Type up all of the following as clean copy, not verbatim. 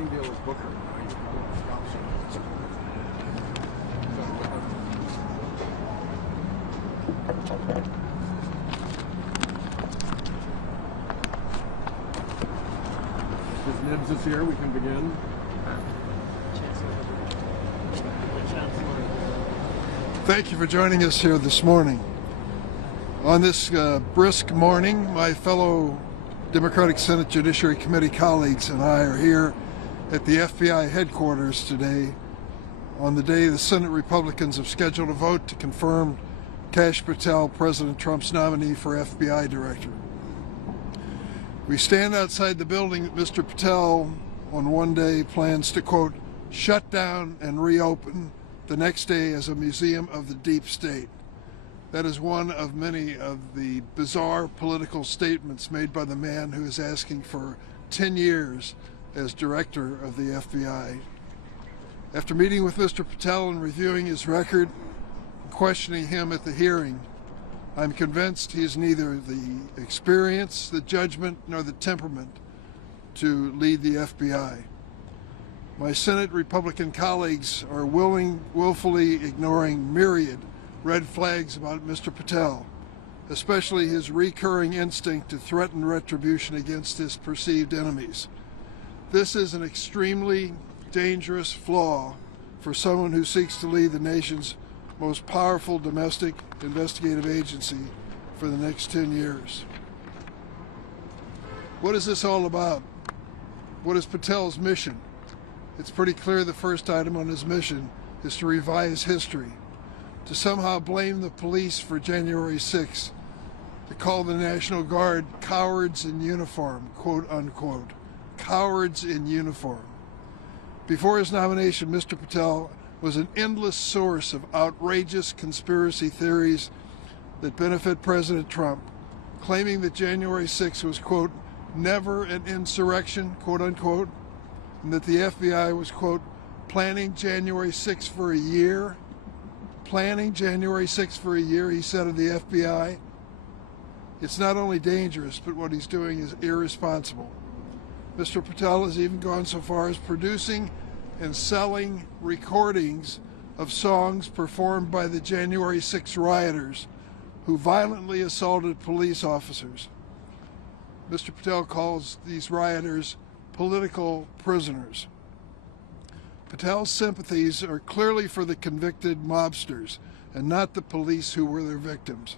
same deal as Booker. If Nibs is here, we can begin. Thank you for joining us here this morning. On this brisk morning, my fellow Democratic Senate Judiciary Committee colleagues and I are here at the FBI headquarters today on the day the Senate Republicans have scheduled a vote to confirm Kash Patel, President Trump's nominee for FBI Director. We stand outside the building that Mr. Patel on one day plans to, quote, shut down and reopen the next day as a museum of the deep state. That is one of many of the bizarre political statements made by the man who is asking for 10 years as director of the FBI. After meeting with Mr. Patel and reviewing his record, and questioning him at the hearing, I'm convinced he has neither the experience, the judgment, nor the temperament to lead the FBI. My Senate Republican colleagues are willfully ignoring myriad red flags about Mr. Patel, especially his recurring instinct to threaten retribution against his perceived enemies. This is an extremely dangerous flaw for someone who seeks to lead the nation's most powerful domestic investigative agency for the next 10 years. What is this all about? What is Patel's mission? It's pretty clear the first item on his mission is to revise history, to somehow blame the police for January 6th, to call the National Guard cowards in uniform, quote unquote, cowards in uniform. Before his nomination, Mr. Patel was an endless source of outrageous conspiracy theories that benefit President Trump, claiming that January 6th was, quote, never an insurrection, quote unquote, and that the FBI was, quote, planning January 6th for a year. Planning January 6th for a year, he said of the FBI. It's not only dangerous, but what he's doing is irresponsible. Mr. Patel has even gone so far as producing and selling recordings of songs performed by the January 6 rioters who violently assaulted police officers. Mr. Patel calls these rioters political prisoners. Patel's sympathies are clearly for the convicted mobsters and not the police who were their victims.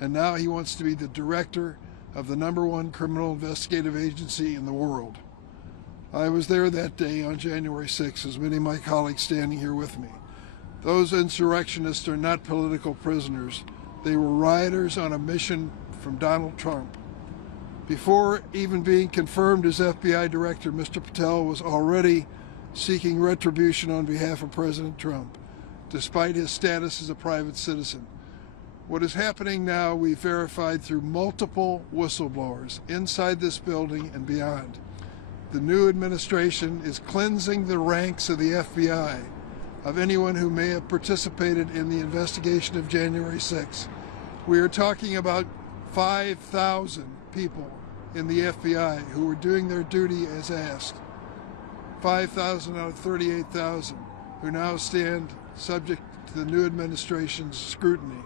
And now he wants to be the director of the #1 criminal investigative agency in the world. I was there that day on January 6th, as many of my colleagues standing here with me. Those insurrectionists are not political prisoners. They were rioters on a mission from Donald Trump. Before even being confirmed as FBI director, Mr. Patel was already seeking retribution on behalf of President Trump, despite his status as a private citizen. What is happening now, we verified through multiple whistleblowers inside this building and beyond. The new administration is cleansing the ranks of the FBI of anyone who may have participated in the investigation of January 6th. We are talking about 5,000 people in the FBI who were doing their duty as asked. 5,000 out of 38,000 who now stand subject to the new administration's scrutiny.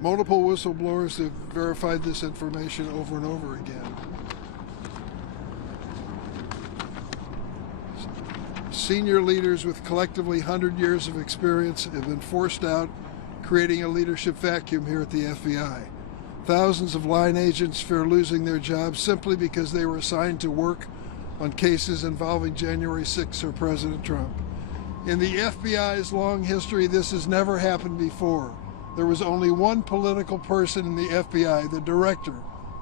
Multiple whistleblowers have verified this information over and over again. Senior leaders with collectively 100 years of experience have been forced out, creating a leadership vacuum here at the FBI. Thousands of line agents fear losing their jobs simply because they were assigned to work on cases involving January 6th or President Trump. In the FBI's long history, this has never happened before. There was only one political person in the FBI, the director.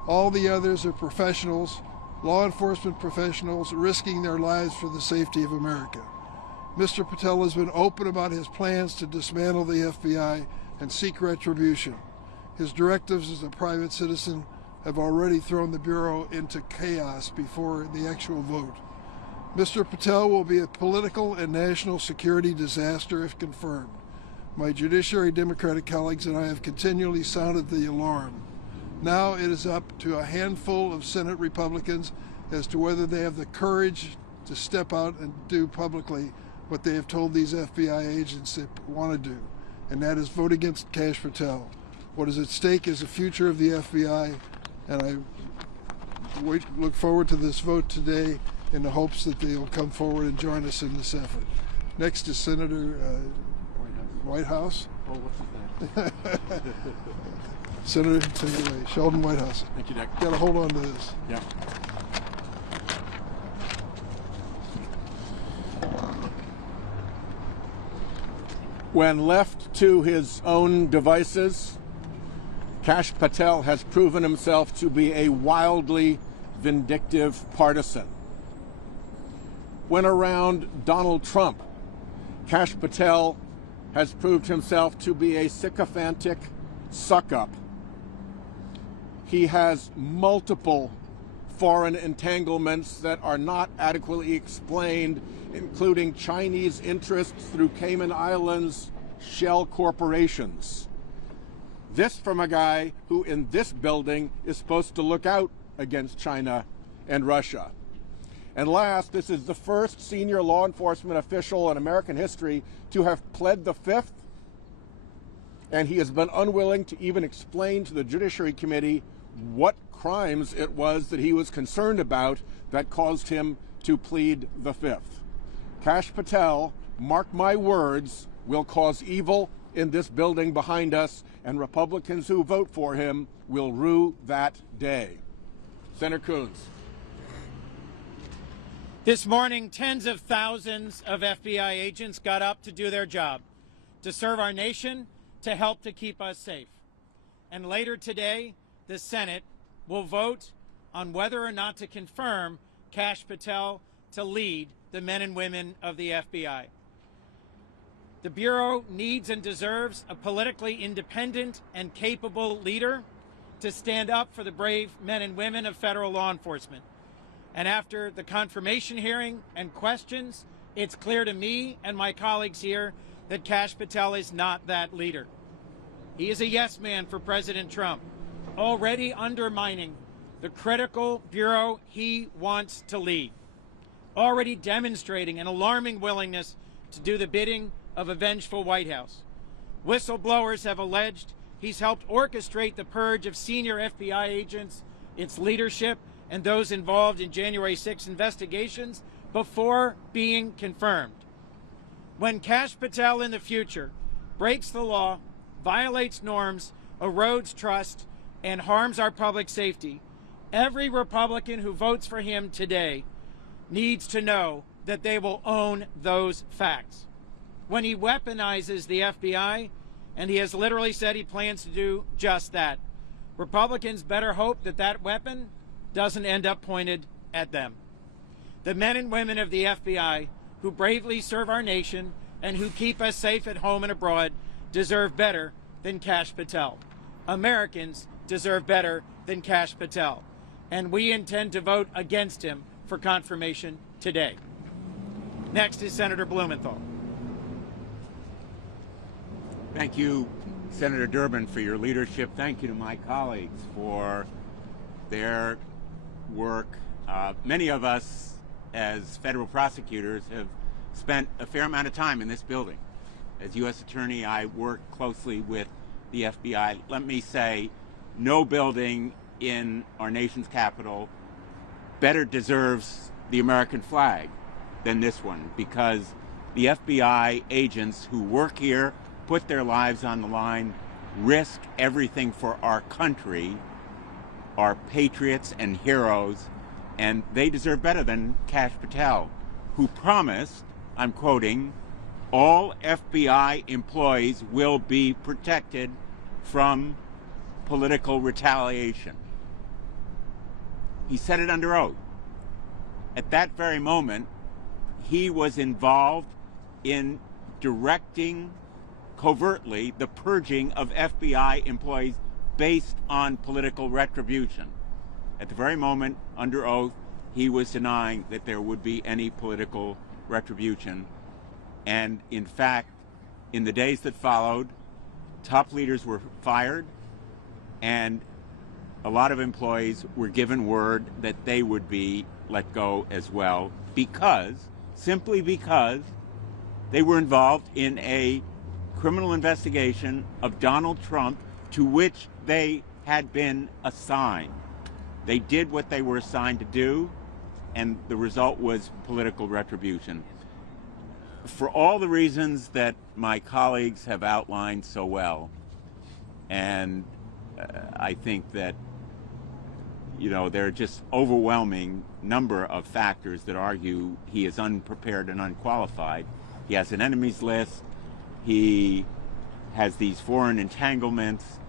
All the others are professionals, law enforcement professionals, risking their lives for the safety of America. Mr. Patel has been open about his plans to dismantle the FBI and seek retribution. His directives as a private citizen have already thrown the Bureau into chaos before the actual vote. Mr. Patel will be a political and national security disaster if confirmed. My Judiciary Democratic colleagues and I have continually sounded the alarm. Now it is up to a handful of Senate Republicans as to whether they have the courage to step out and do publicly what they have told these FBI agents they want to do, and that is vote against Kash Patel. What is at stake is the future of the FBI, and I look forward to this vote today in the hopes that they'll come forward and join us in this effort. Next is Senator Whitehouse. Oh, what's his name? Senator Sheldon Whitehouse. Thank you, Nick. Got to hold on to this. Yeah. When left to his own devices, Kash Patel has proven himself to be a wildly vindictive partisan. When around Donald Trump, Kash Patel has proved himself to be a sycophantic suck-up. He has multiple foreign entanglements that are not adequately explained, including Chinese interests through Cayman Islands shell corporations. This from a guy who in this building is supposed to look out against China and Russia. And last, this is the first senior law enforcement official in American history to have pled the Fifth, and he has been unwilling to even explain to the Judiciary Committee what crimes it was that he was concerned about that caused him to plead the Fifth. Kash Patel, mark my words, will cause evil in this building behind us, and Republicans who vote for him will rue that day. Senator Coons. This morning, tens of thousands of FBI agents got up to do their job, to serve our nation, to help to keep us safe. And later today, the Senate will vote on whether or not to confirm Kash Patel to lead the men and women of the FBI. The Bureau needs and deserves a politically independent and capable leader to stand up for the brave men and women of federal law enforcement. And after the confirmation hearing and questions, it's clear to me and my colleagues here that Kash Patel is not that leader. He is a yes man for President Trump, already undermining the critical bureau he wants to lead, already demonstrating an alarming willingness to do the bidding of a vengeful White House. Whistleblowers have alleged he's helped orchestrate the purge of senior FBI agents, its leadership, and those involved in January 6 investigations before being confirmed. When Kash Patel in the future breaks the law, violates norms, erodes trust, and harms our public safety, every Republican who votes for him today needs to know that they will own those facts. When he weaponizes the FBI, and he has literally said he plans to do just that, Republicans better hope that that weapon doesn't end up pointed at them. The men and women of the FBI who bravely serve our nation and who keep us safe at home and abroad deserve better than Kash Patel. Americans deserve better than Kash Patel. And we intend to vote against him for confirmation today. Next is Senator Blumenthal. Thank you, Senator Durbin, for your leadership. Thank you to my colleagues for their work. Many of us as federal prosecutors have spent a fair amount of time in this building. As U.S. Attorney, I work closely with the FBI. Let me say, no building in our nation's capital better deserves the American flag than this one, because the FBI agents who work here, put their lives on the line, risk everything for our country, are patriots and heroes, and they deserve better than Kash Patel, who promised, I'm quoting, all FBI employees will be protected from political retaliation. He said it under oath. At that very moment, he was involved in directing covertly the purging of FBI employees based on political retribution. At the very moment, under oath, he was denying that there would be any political retribution. And in fact, in the days that followed, top leaders were fired, and a lot of employees were given word that they would be let go as well simply because they were involved in a criminal investigation of Donald Trump to which they had been assigned. They did what they were assigned to do, and the result was political retribution. For all the reasons that my colleagues have outlined so well, and I think that, there are just overwhelming number of factors that argue he is unprepared and unqualified. He has an enemies list. He has these foreign entanglements.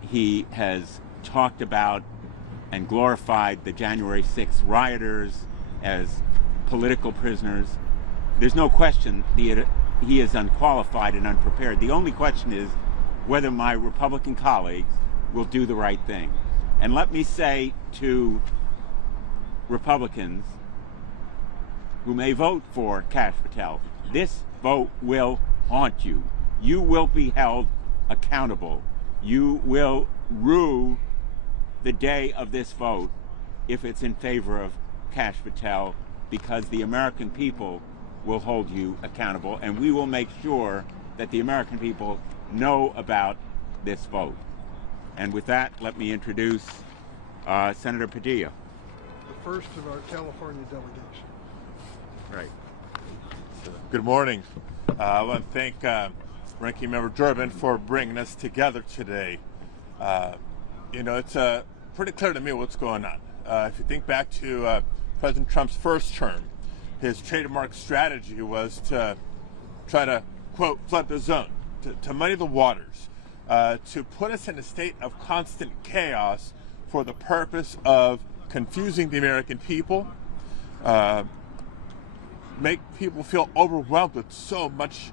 He has talked about and glorified the January 6th rioters as political prisoners. There's no question he is unqualified and unprepared. The only question is whether my Republican colleagues will do the right thing. And let me say to Republicans who may vote for Kash Patel, this vote will haunt you. You will be held accountable. You will rue the day of this vote if it's in favor of Kash Patel, because the American people will hold you accountable, and we will make sure that the American people know about this vote. And with that, let me introduce Senator Padilla. The first of our California delegation. Right. Good morning. I want to thank Ranking Member Durbin for bringing us together today. It's pretty clear to me what's going on. If you think back to President Trump's first term, his trademark strategy was to try to, quote, flood the zone, to muddy the waters, to put us in a state of constant chaos for the purpose of confusing the American people, make people feel overwhelmed with so much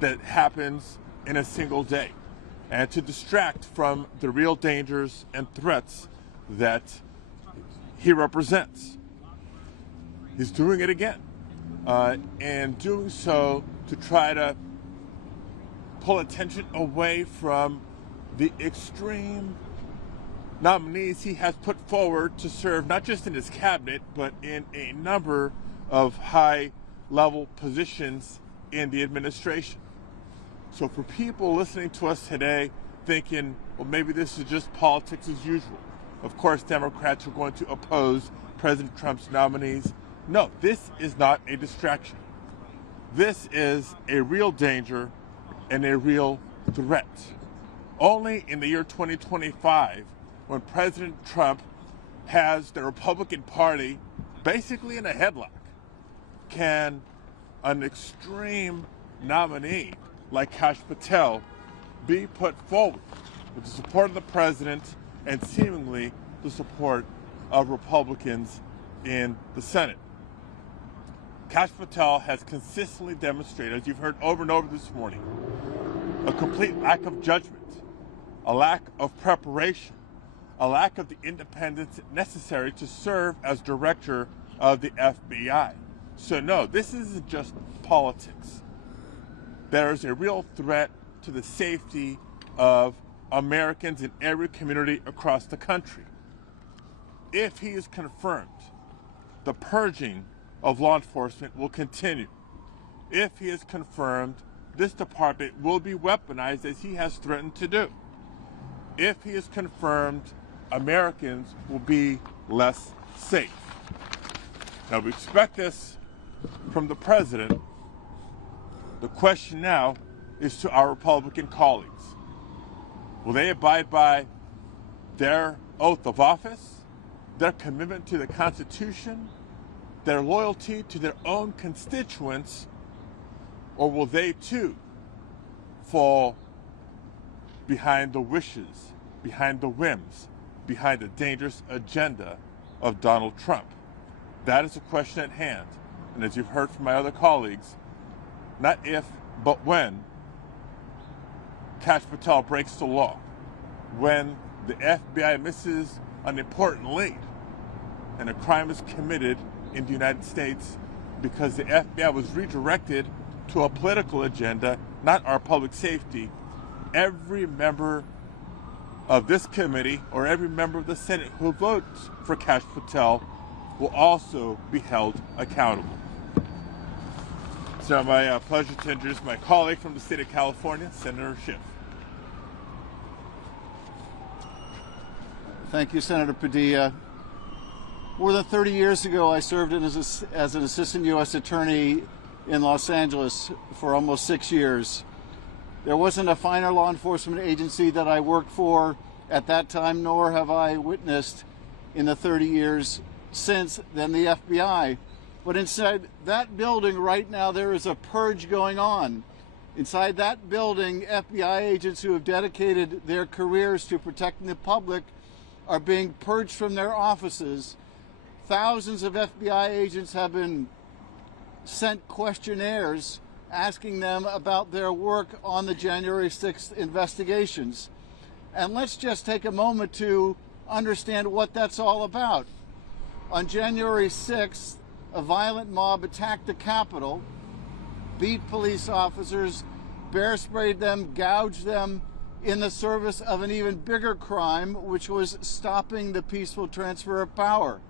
that happens in a single day, and to distract from the real dangers and threats that he represents. He's doing it again, and doing so to try to pull attention away from the extreme nominees he has put forward to serve not just in his cabinet, but in a number of high-level positions in the administration. So for people listening to us today thinking, well, maybe this is just politics as usual. Of course, Democrats are going to oppose President Trump's nominees. No, this is not a distraction. This is a real danger and a real threat. Only in the year 2025, when President Trump has the Republican Party basically in a headlock, can an extreme nominee like Kash Patel be put forward with the support of the president and seemingly the support of Republicans in the Senate. Kash Patel has consistently demonstrated, as you've heard over and over this morning, a complete lack of judgment, a lack of preparation, a lack of the independence necessary to serve as director of the FBI. So no, this isn't just politics. There is a real threat to the safety of Americans in every community across the country. If he is confirmed, the purging of law enforcement will continue. If he is confirmed, this department will be weaponized as he has threatened to do. If he is confirmed, Americans will be less safe. Now, we expect this from the president. The question now is to our Republican colleagues. Will they abide by their oath of office, their commitment to the Constitution, their loyalty to their own constituents, or will they too fall behind the wishes, behind the whims, behind the dangerous agenda of Donald Trump? That is the question at hand. And as you've heard from my other colleagues, not if, but when Kash Patel breaks the law, when the FBI misses an important lead and a crime is committed in the United States because the FBI was redirected to a political agenda, not our public safety, every member of this committee or every member of the Senate who votes for Kash Patel will also be held accountable. It's now my pleasure to introduce my colleague from the state of California, Senator Schiff. Thank you, Senator Padilla. More than 30 years ago, I served as an assistant U.S. attorney in Los Angeles for almost 6 years. There wasn't a finer law enforcement agency that I worked for at that time, nor have I witnessed in the 30 years since than the FBI. But inside that building right now, there is a purge going on. Inside that building, FBI agents who have dedicated their careers to protecting the public are being purged from their offices. Thousands of FBI agents have been sent questionnaires asking them about their work on the January 6th investigations. And let's just take a moment to understand what that's all about. On January 6th, a violent mob attacked the Capitol, beat police officers, bear sprayed them, gouged them in the service of an even bigger crime, which was stopping the peaceful transfer of power.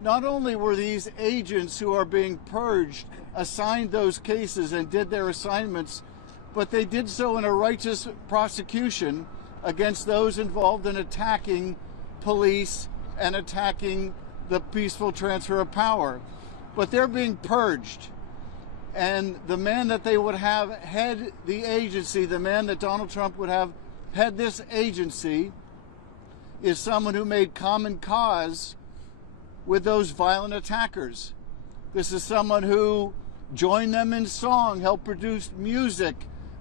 Not only were these agents who are being purged assigned those cases and did their assignments, but they did so in a righteous prosecution against those involved in attacking police and attacking the peaceful transfer of power. But they're being purged. And the man that they would have head the agency, the man that Donald Trump would have head this agency, is someone who made common cause with those violent attackers. This is someone who joined them in song, helped produce music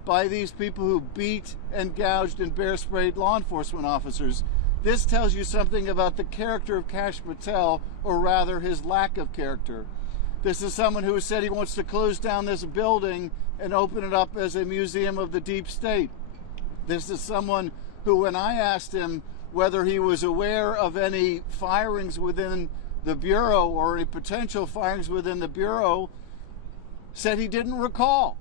by these people who beat and gouged and bear sprayed law enforcement officers. This tells you something about the character of Kash Patel, or rather his lack of character. This is someone who has said he wants to close down this building and open it up as a museum of the deep state. This is someone who, when I asked him whether he was aware of any firings within the Bureau or any potential firings within the Bureau, said he didn't recall.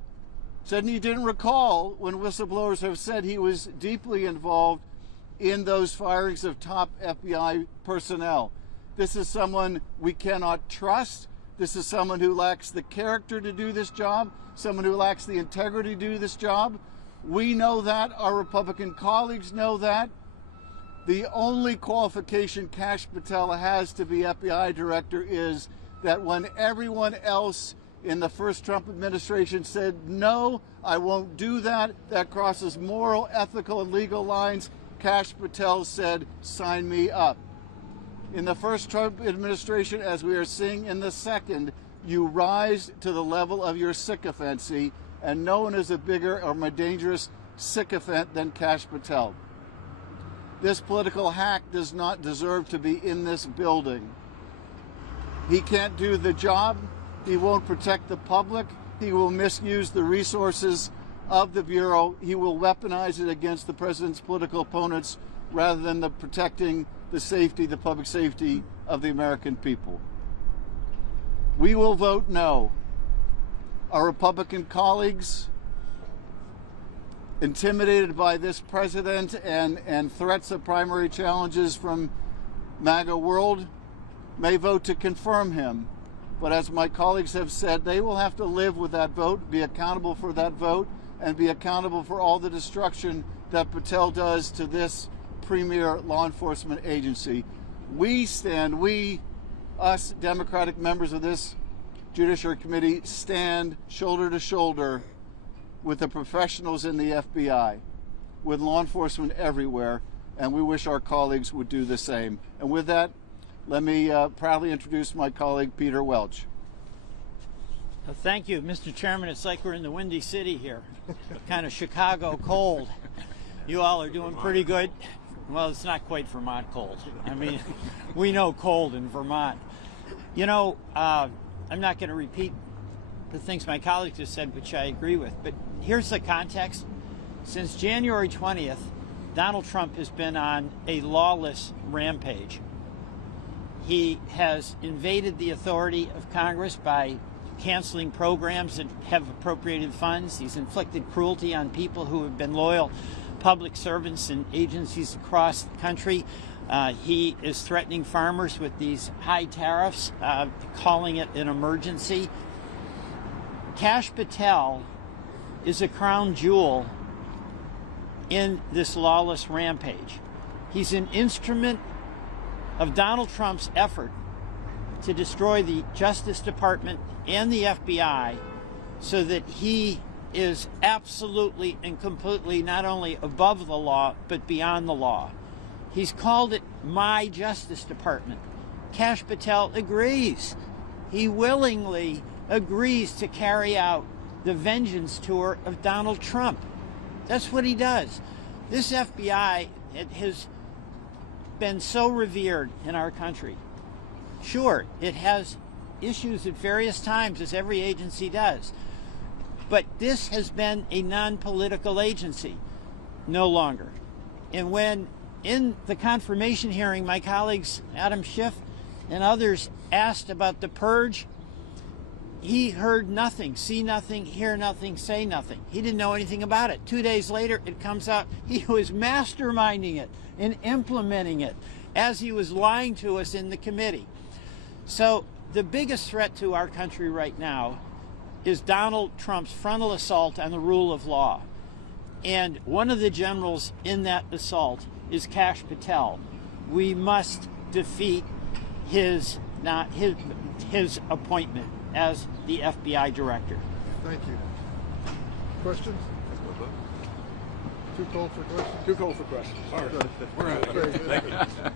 Said he didn't recall when whistleblowers have said he was deeply involved in those firings of top FBI personnel. This is someone we cannot trust. This is someone who lacks the character to do this job, someone who lacks the integrity to do this job. We know that. Our Republican colleagues know that. The only qualification Kash Patel has to be FBI director is that when everyone else in the first Trump administration said, no, I won't do that, that crosses moral, ethical, and legal lines, Kash Patel said, sign me up. In the first Trump administration, as we are seeing in the second, you rise to the level of your sycophancy, and no one is a bigger or more dangerous sycophant than Kash Patel. This political hack does not deserve to be in this building. He can't do the job. He won't protect the public. He will misuse the resources of the Bureau. He will weaponize it against the president's political opponents rather than protecting the safety, the public safety of the American people. We will vote no. Our Republican colleagues, intimidated by this president and threats of primary challenges from MAGA world, may vote to confirm him. But as my colleagues have said, they will have to live with that vote, be accountable for that vote, and be accountable for all the destruction that Patel does to this premier law enforcement agency. We stand, us Democratic members of this Judiciary Committee, stand shoulder to shoulder with the professionals in the FBI, with law enforcement everywhere, and we wish our colleagues would do the same. And with that, let me proudly introduce my colleague, Peter Welch. Thank you, Mr. Chairman. It's like we're in the Windy City here, kind of Chicago cold. You all are doing pretty good. Well, it's not quite Vermont cold. I mean, we know cold in Vermont. You know, I'm not going to repeat the things my colleagues have said, which I agree with, but here's the context. Since January 20th, Donald Trump has been on a lawless rampage. He has invaded the authority of Congress by canceling programs that have appropriated funds. He's inflicted cruelty on people who have been loyal public servants and agencies across the country. He is threatening farmers with these high tariffs, calling it an emergency. Kash Patel is a crown jewel in this lawless rampage. He's an instrument of Donald Trump's effort to destroy the Justice Department and the FBI so that he is absolutely and completely not only above the law, but beyond the law. He's called it my Justice Department. Kash Patel agrees. He willingly agrees to carry out the vengeance tour of Donald Trump. That's what he does. This FBI, it has been so revered in our country. Sure, it has issues at various times, as every agency does. But this has been a non-political agency, no longer. And when in the confirmation hearing, my colleagues Adam Schiff and others asked about the purge, he heard nothing, see nothing, hear nothing, say nothing. He didn't know anything about it. 2 days later, it comes out he was masterminding it and implementing it as he was lying to us in the committee. So the biggest threat to our country right now is Donald Trump's frontal assault on the rule of law. And one of the generals in that assault is Kash Patel. We must defeat his appointment as the FBI director. Thank you. Questions? Too cold for questions? Too cold for questions. All right. Very good.